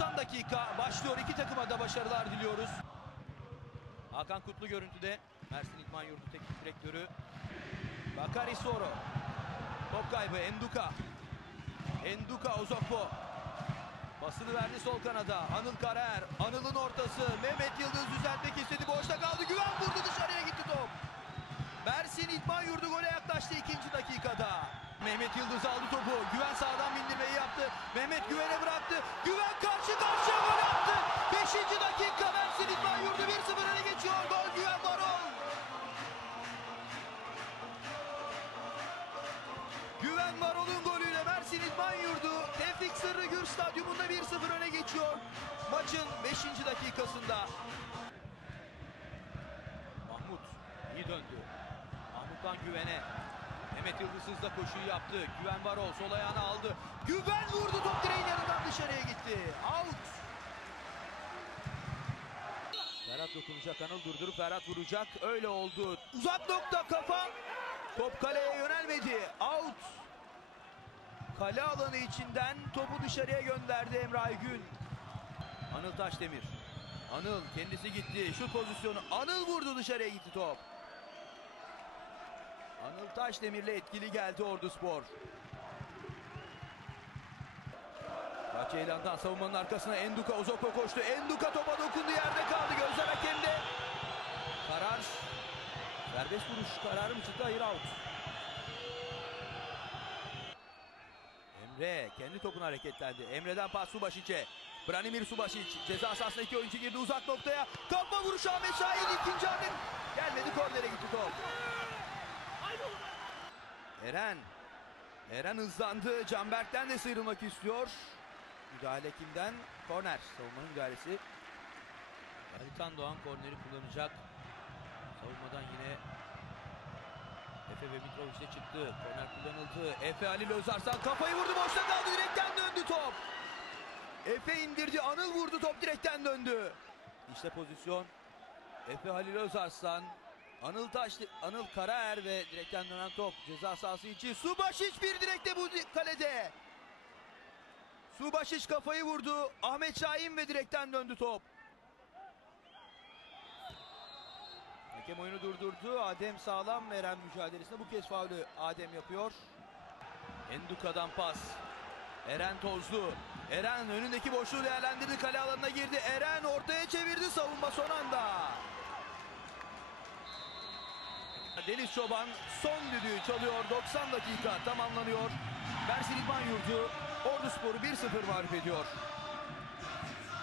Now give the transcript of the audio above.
90 dakika başlıyor. İki takıma da başarılar diliyoruz. Hakan Kutlu görüntüde. Mersin İdman Yurdu Teknik Direktörü. Bakari Soro. Top kaybı Enduka. Enduka Ozokpo. Basını verdi sol kanada. Anıl Karer. Anıl'ın ortası. Mehmet Yıldız düzeltmek istedi. Boşta kaldı. Güven top. Mersin İdman Yurdu gole yaklaştı ikinci dakikada. Mehmet Yıldız aldı topu. Güven sağdan bindirmeyi yaptı. Mehmet Güven'e bıraktı. Güven karşı karşıya gol attı. Beşinci dakika Mersin İdman Yurdu 1-0 öne geçiyor. Gol Güven Varol. Güven Varol'un golüyle Mersin İdman Yurdu Tevfik Sırrı Gür Stadyumunda 1-0 öne geçiyor. Maçın 5. dakikasında. Mahmut iyi döndü. Mahmut'tan Güven'e. Mehmet Yıldız hızla koşuyu yaptı. Güven Varol sol ayağına aldı. Güven vurdu top direğin yanından dışarıya gitti. Out. Ferhat dokunacak. Anıl durdurup Ferhat vuracak. Öyle oldu. Uzak nokta kafa. Top kaleye yönelmedi. Out. Kale alanı içinden topu dışarıya gönderdi Emre Aygün. Anıl Taşdemir. Anıl kendisi gitti. Şu pozisyonu Anıl vurdu dışarıya gitti top. Anıl Taşdemir'le etkili geldi Ordu Spor. Ceylan'dan savunmanın arkasına Enduka Ozoko koştu. Enduka topa dokundu yerde kaldı. Gözler hakemde. Karar. Serbest vuruş kararı mı çıktı? Hayır out. Emre kendi topunu hareketlendi. Emre'den pas Subaşic'e. Branimir Subaşic ceza sahasına iki oyuncu girdi uzak noktaya. Kafa vuruşu Ahmet Şahin ikinci hamle. Gelmedi kornere gitti top. Eren. Eren hızlandı. Canberk'ten de sıyrılmak istiyor. Müdahale kimden? Korner. Savunmanın müdahalesi. Alitan Doğan korneri kullanacak. Savunmadan yine Efe ve Mitrovic de çıktı. Korner kullanıldı. Efe Halil Özarslan kafayı vurdu. Boşta kaldı. Direkten döndü top. Efe indirdi. Anıl vurdu. Top direkten döndü. İşte pozisyon. Efe Halil Özarslan. Anıl Taş, Anıl Karaer ve direkten dönen top ceza sahası için. Subaşiç bir direkte bu kalede. Subaşiç kafayı vurdu. Ahmet Şahin ve direkten döndü top. Hakem oyunu durdurdu. Adem sağlam veren mücadelesinde bu kez faulü Adem yapıyor. Enduka'dan pas. Eren Tozlu. Eren önündeki boşluğu değerlendirdi. Kale alanına girdi. Eren ortaya çevirdi. Savunma son anda. Deniz Çoban son düdüğü çalıyor. 90 dakika tamamlanıyor. Mersin İdman Yurdu Ordu Sporu 1-0 mağlup ediyor.